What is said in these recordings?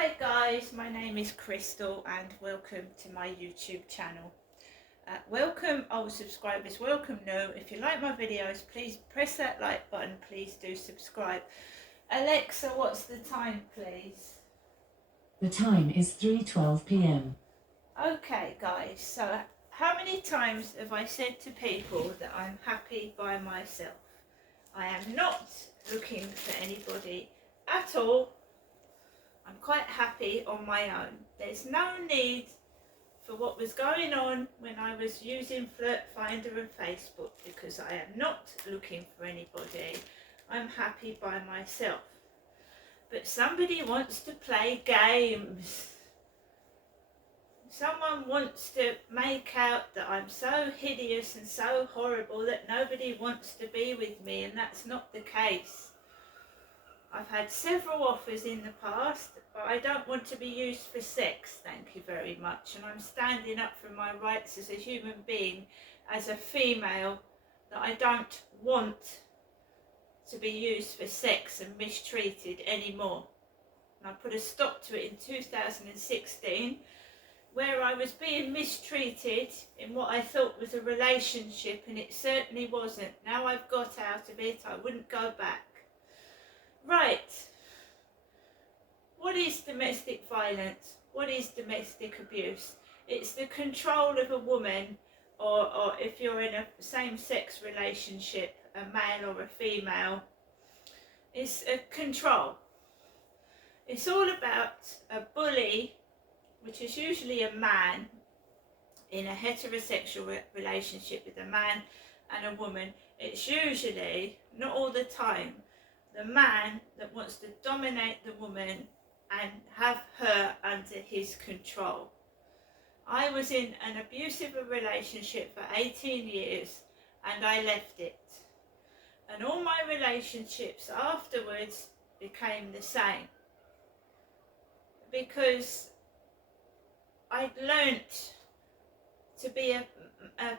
Hi guys, my name is Crystal and welcome to my YouTube channel. Welcome old subscribers, welcome new. If you like my videos, please press that like button, please do subscribe. Alexa, what's the time please? The time is 3:12 p.m. Okay guys, so how many times have I said to people that I'm happy by myself? I am not looking for anybody at all. I'm quite happy on my own. There's no need for what was going on when I was using Flirt Finder and Facebook, because I am not looking for anybody. I'm happy by myself. But somebody wants to play games. Someone wants to make out that I'm so hideous and so horrible that nobody wants to be with me, and that's not the case. I've had several offers in the past, but I don't want to be used for sex, thank you very much. And I'm standing up for my rights as a human being, as a female, that I don't want to be used for sex and mistreated anymore. And I put a stop to it in 2016, where I was being mistreated in what I thought was a relationship, and it certainly wasn't. Now I've got out of it, I wouldn't go back. Right, what is domestic violence? What is domestic abuse? It's the control of a woman, or if you're in a same-sex relationship, a male or a female, it's a control. It's all about a bully, which is usually a man in a heterosexual relationship with a man and a woman. It's usually, not all the time, the man that wants to dominate the woman and have her under his control. I was in an abusive relationship for 18 years and I left it. And all my relationships afterwards became the same, because I'd learnt to be a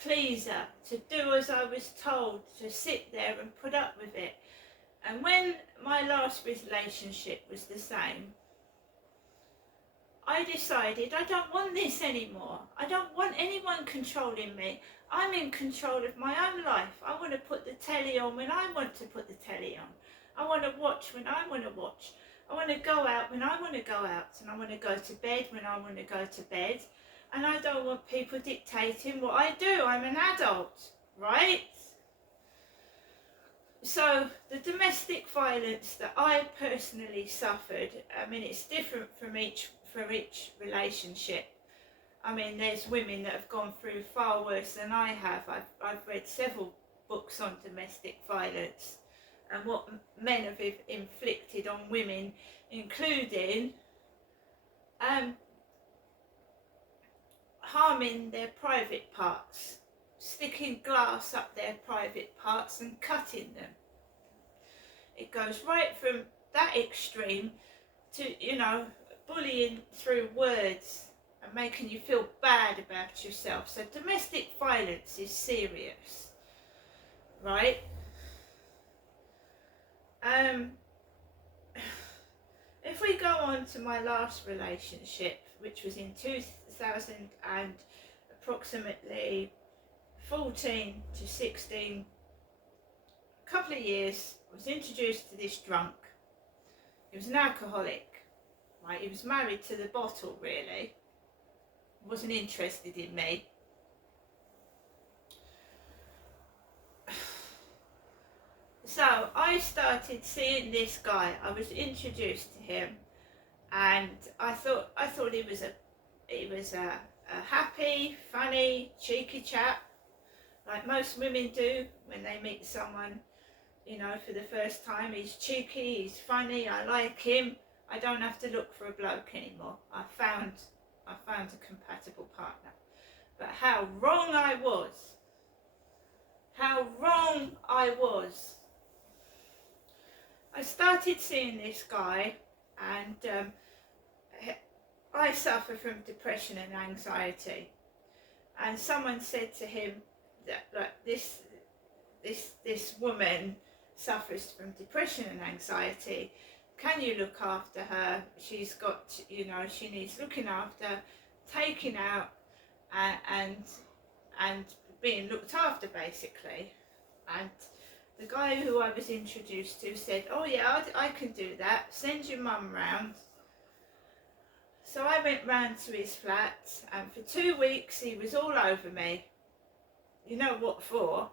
pleaser, to do as I was told, to sit there and put up with it. And when my last relationship was the same, I decided I don't want this anymore. I don't want anyone controlling me. I'm in control of my own life. I want to put the telly on when I want to put the telly on. I want to watch when I want to watch. I want to go out when I want to go out, and I want to go to bed when I want to go to bed. And I don't want people dictating what I do. I'm an adult, right? So the domestic violence that I personally suffered, I mean, it's different from each relationship. I mean, there's women that have gone through far worse than I have. I've read several books on domestic violence and what men have inflicted on women, including harming their private parts, sticking glass up their private parts and cutting them. It goes right from that extreme to, bullying through words and making you feel bad about yourself. So domestic violence is serious, right? If we go on to my last relationship, which was in 2000 and approximately 14 to 16, a couple of years, I was introduced to this drunk. He was an alcoholic, right? He was married to the bottle, really. He wasn't interested in me. So I started seeing this guy. I was introduced to him, and I thought he was a happy, funny, cheeky chap, like most women do when they meet someone, for the first time. He's cheeky, he's funny, I like him. I don't have to look for a bloke anymore. I found a compatible partner. But how wrong I was. How wrong I was. I started seeing this guy, and I suffer from depression and anxiety. And someone said to him that this woman suffers from depression and anxiety, can you look after her? She's got, you know, she needs looking after, taking out, and being looked after basically. And the guy who I was introduced to said, oh yeah, I can do that, send your mum round. So I went round to his flat, and for 2 weeks he was all over me. You know what for?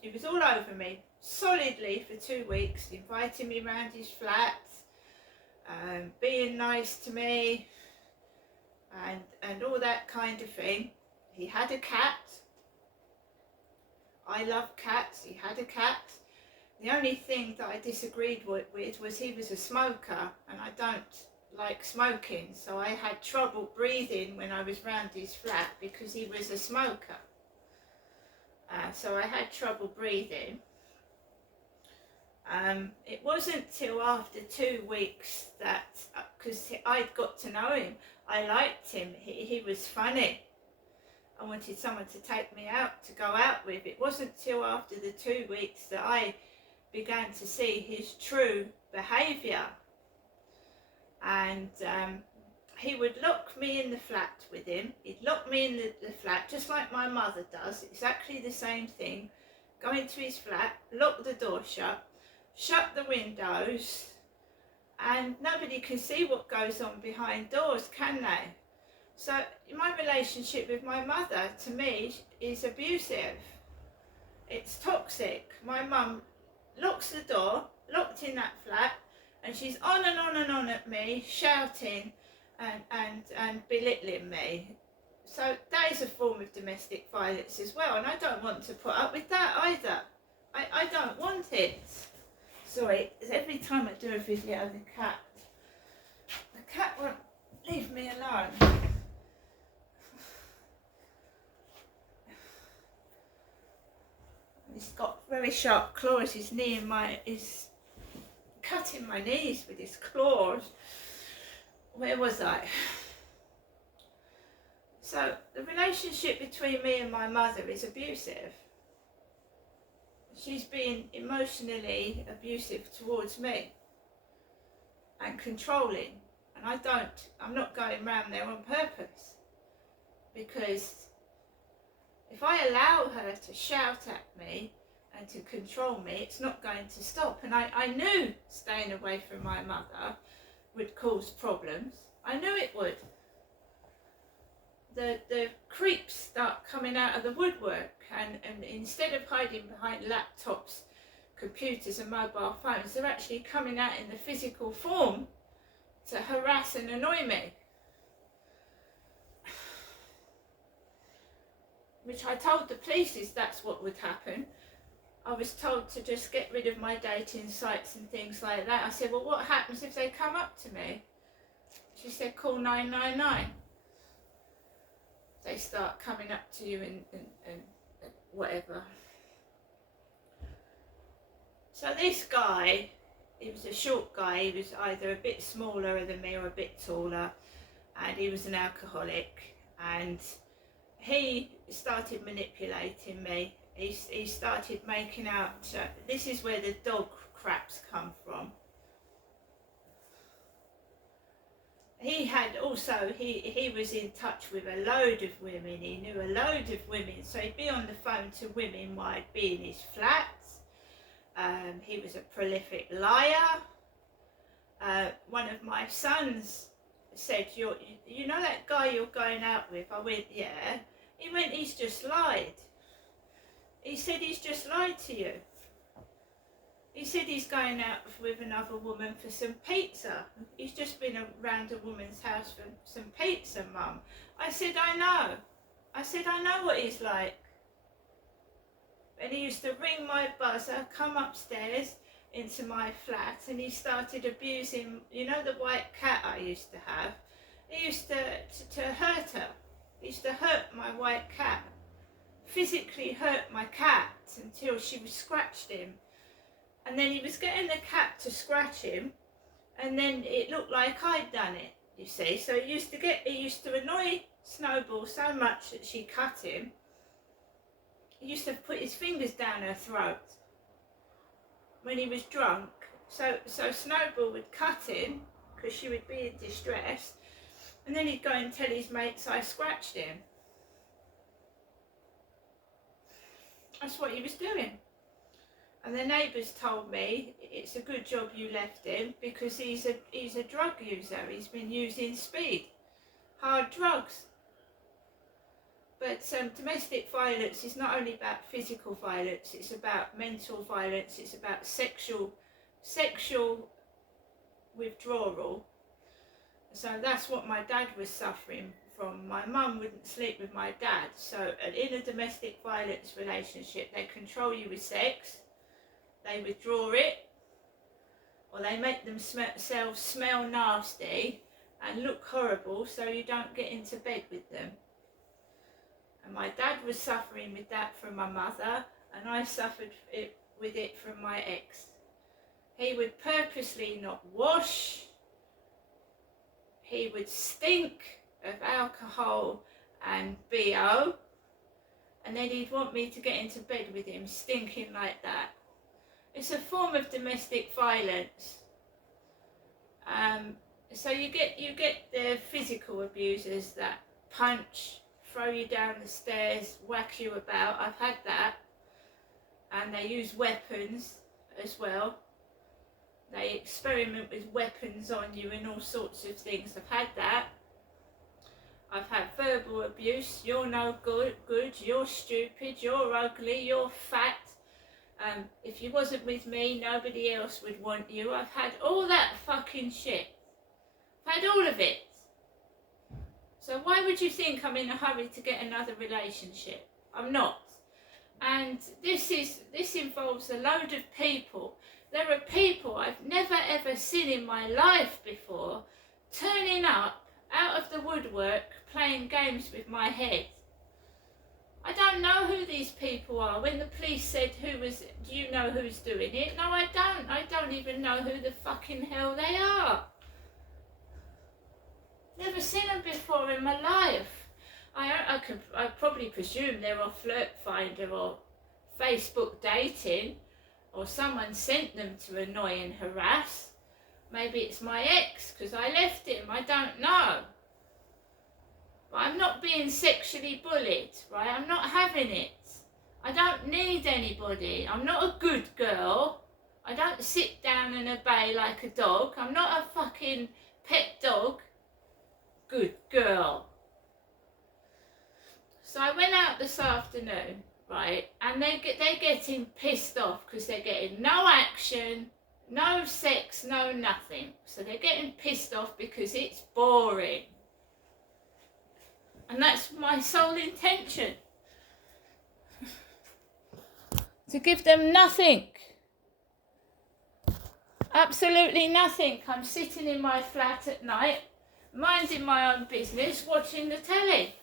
He was all over me solidly for 2 weeks, inviting me round his flat, being nice to me, and all that kind of thing. He had a cat. I love cats. He had a cat. The only thing that I disagreed with was he was a smoker, and I don't like smoking, so I had trouble breathing when I was round his flat because he was a smoker. So I had trouble breathing. It wasn't till after 2 weeks that, because I'd got to know him, I liked him, he was funny. I wanted someone to take me out, to go out with. It wasn't till after the 2 weeks that I began to see his true behaviour. And he would lock me in the flat with him. He'd lock me in the flat, just like my mother does, exactly the same thing. Go into his flat, lock the door shut the windows, and nobody can see what goes on behind doors, can they? So my relationship with my mother, to me, is abusive. It's toxic. My mum locks the door, locked in that flat, and she's on and on and on at me, shouting and belittling me. So that is a form of domestic violence as well, and I don't want to put up with that either. I don't want it. Sorry, every time I do a video, the cat won't leave me alone. He's got very sharp claws. His knee is cutting my knees with his claws. Where was I? So the relationship between me and my mother is abusive. She's being emotionally abusive towards me and controlling, and I'm not going round there on purpose, because if I allow her to shout at me and to control me, it's not going to stop. And I knew staying away from my mother would cause problems. I knew it would. The creeps start coming out of the woodwork, and instead of hiding behind laptops, computers and mobile phones, they're actually coming out in the physical form to harass and annoy me. Which I told the police that's what would happen. I was told to just get rid of my dating sites and things like that. I said, well, what happens if they come up to me? She said, call 999. They start coming up to you and whatever. So this guy, he was a short guy. He was either a bit smaller than me or a bit taller, and he was an alcoholic, and he started manipulating me. He started making out, this is where the dog craps come from. He had also, he was in touch with a load of women. He knew a load of women, so he'd be on the phone to women while I'd be in his flat. He was a prolific liar. One of my sons said, you know that guy you're going out with? I went, yeah. He went, he's just lied. He said he's just lied to you. He said he's going out with another woman for some pizza. He's just been around a woman's house for some pizza, Mum. I said, I know. I said, I know what he's like. And he used to ring my buzzer, come upstairs into my flat, and he started abusing, you know, the white cat I used to have. He used to hurt her. He used to hurt my white cat. Physically hurt my cat until she scratched him. And then he was getting the cat to scratch him, and then it looked like I'd done it, you see. So he used to annoy Snowball so much that she cut him. He used to put his fingers down her throat when he was drunk, So Snowball would cut him because she would be in distress, and then he'd go and tell his mates I scratched him. That's what he was doing. And the neighbours told me it's a good job you left him because he's a drug user. He's been using speed, hard drugs. But domestic violence is not only about physical violence, it's about mental violence, it's about sexual withdrawal. So that's what my dad was suffering from. My mum wouldn't sleep with my dad. So in a domestic violence relationship, they control you with sex, they withdraw it, or they make themselves smell nasty and look horrible so you don't get into bed with them. And my dad was suffering with that from my mother, and I suffered with it from my ex. He would purposely not wash. He would stink of alcohol and BO, and then he'd want me to get into bed with him stinking like that. It's a form of domestic violence. So you get the physical abusers that punch, throw you down the stairs, whack you about. I've had that. And they use weapons as well. They experiment with weapons on you and all sorts of things. I've had that. I've had verbal abuse. You're no good, you're stupid, you're ugly, you're fat. If you wasn't with me, nobody else would want you. I've had all that fucking shit. I've had all of it. So why would you think I'm in a hurry to get another relationship? I'm not. And this involves a load of people. There are people I've never ever seen in my life before turning up out of the woodwork playing games with my head. I don't know who these people are. When the police said do you know who's doing it? No, I don't. I don't even know who the fucking hell they are. Never seen them before in my life. I probably presume they're off Flirt Finder or Facebook dating, or someone sent them to annoy and harass. Maybe it's my ex because I left him. I don't know. But I'm not being sexually bullied, right? I'm not having it. I don't need anybody. I'm not a good girl. I don't sit down and obey like a dog. I'm not a fucking pet dog. Good girl. So I went out this afternoon, right, and they're getting pissed off because they're getting no action, no sex, no nothing. So they're getting pissed off because it's boring. And that's my sole intention. To give them nothing. Absolutely nothing. I'm sitting in my flat at night, minding my own business, watching the telly.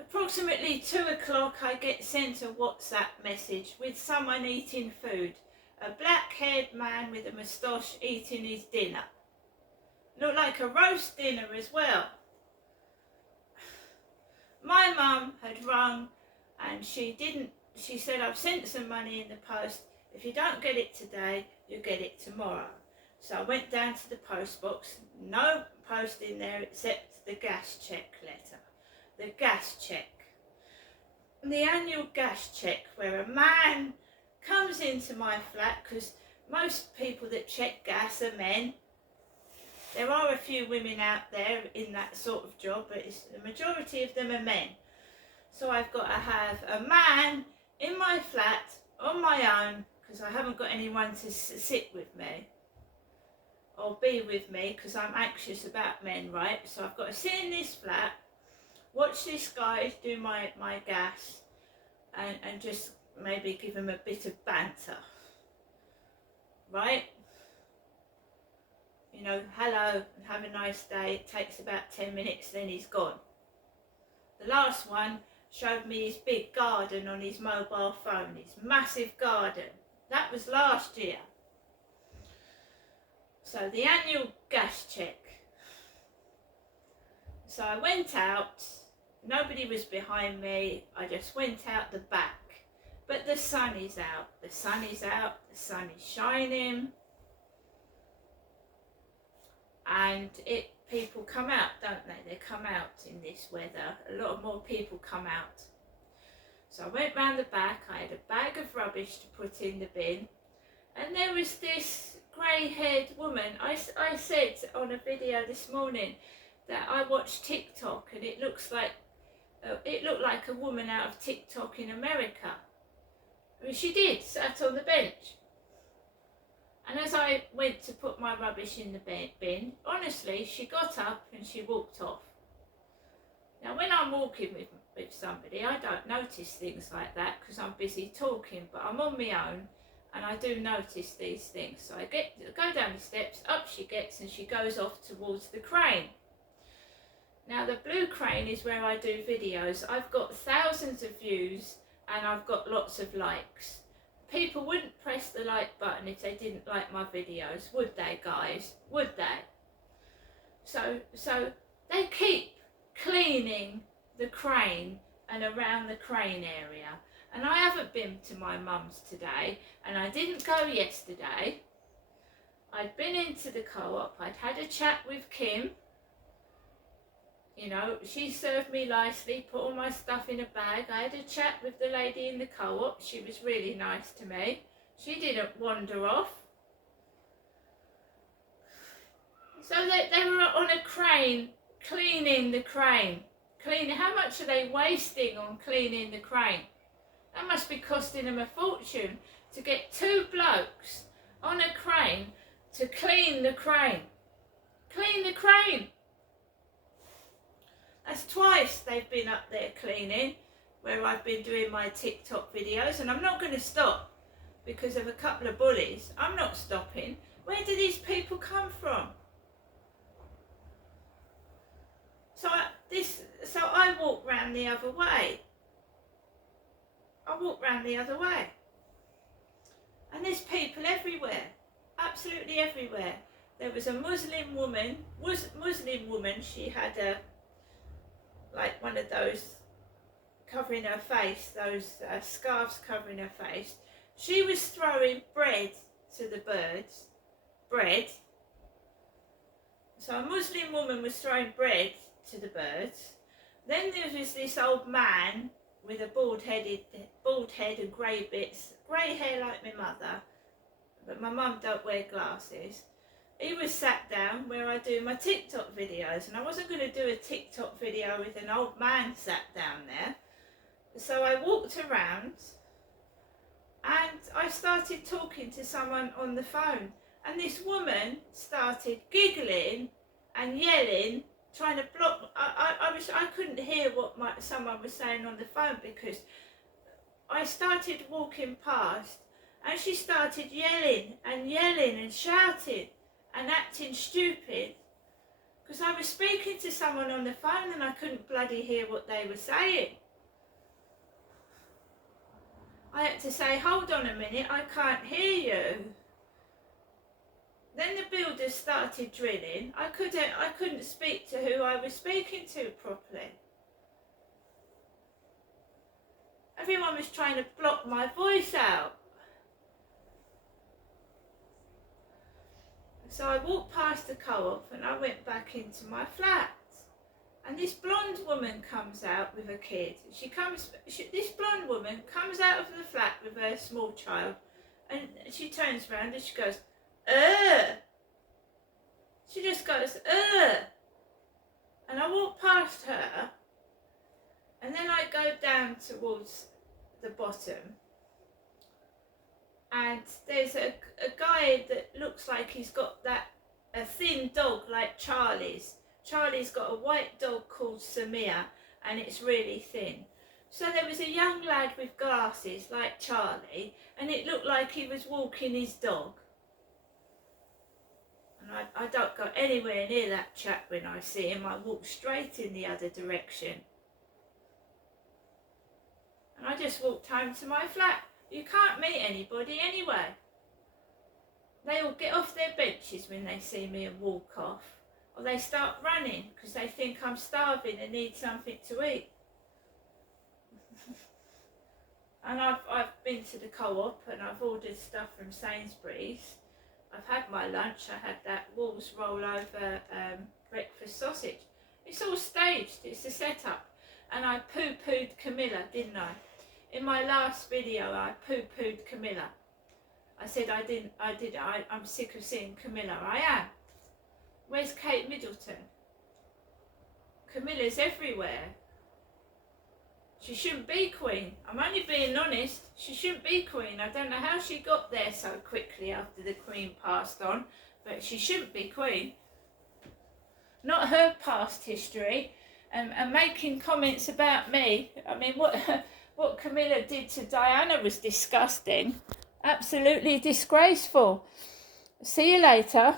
Approximately 2 o'clock I get sent a WhatsApp message with someone eating food. A black-haired man with a moustache eating his dinner. Looked like a roast dinner as well. My mum had rung and she said, I've sent some money in the post. If you don't get it today, you'll get it tomorrow. So I went down to the post box. No post in there except the gas check letter. The gas check. The annual gas check where a man comes into my flat, because most people that check gas are men. There are a few women out there in that sort of job, but the majority of them are men. So I've got to have a man in my flat on my own, because I haven't got anyone to sit with me or be with me, because I'm anxious about men, right? So I've got to sit in this flat, watch this guy do my gas, and just maybe give him a bit of banter, right? You know, hello, have a nice day. It takes about 10 minutes, then he's gone. The last one showed me his big garden on his mobile phone, his massive garden. That was last year. So the annual gas check. So I went out, nobody was behind me, I just went out the back But the sun is out, the sun is out, the sun is shining, and people come out, don't they? They come out in this weather. A lot more people come out. So I went round the back, I had a bag of rubbish to put in the bin, and there was this grey-haired woman. I said on a video this morning that I watched TikTok, and it looked like a woman out of TikTok in America. I mean, she did, sat on the bench. And as I went to put my rubbish in the bin, honestly, she got up and she walked off. Now, when I'm walking with somebody, I don't notice things like that because I'm busy talking, but I'm on my own and I do notice these things. So I go down the steps, up she gets, and she goes off towards the crane. Now, the blue crane is where I do videos. I've got thousands of views and I've got lots of likes. People wouldn't press the like button if they didn't like my videos, would they, guys? Would they? So they keep cleaning the crane and around the crane area. And I haven't been to my mum's today, and I didn't go yesterday. I'd been into the co-op, I'd had a chat with Kim. You know, she served me nicely, put all my stuff in a bag. I had a chat with the lady in the co-op. She was really nice to me. She didn't wander off. So they were on a crane, cleaning the crane. How much are they wasting on cleaning the crane? That must be costing them a fortune to get two blokes on a crane to clean the crane. Clean the crane! That's twice they've been up there cleaning, where I've been doing my TikTok videos, and I'm not going to stop because of a couple of bullies. I'm not stopping. Where do these people come from? So I walk round the other way. And there's people everywhere, absolutely everywhere. There was a Muslim woman, she had like one of those covering her face, those scarves covering her face. She was throwing bread to the birds. Bread. So a Muslim woman was throwing bread to the birds. Then there was this old man with a bald head and grey bits, grey hair like my mother, but my mum don't wear glasses. He was sat down where I do my TikTok videos, and I wasn't going to do a TikTok video with an old man sat down there. So I walked around and I started talking to someone on the phone, and this woman started giggling and yelling, trying to block. I couldn't hear what someone was saying on the phone because I started walking past, and she started yelling and shouting and acting stupid because I was speaking to someone on the phone and I couldn't bloody hear what they were saying. I had to say, hold on a minute, I can't hear you. Then the builders started drilling. I couldn't speak to who I was speaking to properly. Everyone was trying to block my voice out. So I walked past the co-op and I went back into my flat. And this blonde woman comes out with a kid. This blonde woman comes out of the flat with her small child, and she turns around and she goes, "Ugh." She just goes, "Ugh." And I walk past her, and then I go down towards the bottom, and there's a guy that looks like he's got a thin dog like Charlie's. Charlie's got a white dog called Samir, and it's really thin. So there was a young lad with glasses like Charlie, and it looked like he was walking his dog. And I don't go anywhere near that chap when I see him. I walk straight in the other direction. And I just walked home to my flat. You can't meet anybody anyway. They all get off their benches when they see me and walk off. Or they start running because they think I'm starving and need something to eat. And I've been to the co-op and I've ordered stuff from Sainsbury's. I've had my lunch. I had that Wolves rollover breakfast sausage. It's all staged. It's a setup. And I poo-pooed Camilla, didn't I? In my last video, I poo-pooed Camilla. I said I'm sick of seeing Camilla. I am. Where's Kate Middleton? Camilla's everywhere. She shouldn't be queen. I'm only being honest. She shouldn't be queen. I don't know how she got there so quickly after the queen passed on, but she shouldn't be queen. Not her past history, and making comments about me. I mean, what Camilla did to Diana was disgusting. Absolutely disgraceful. See you later.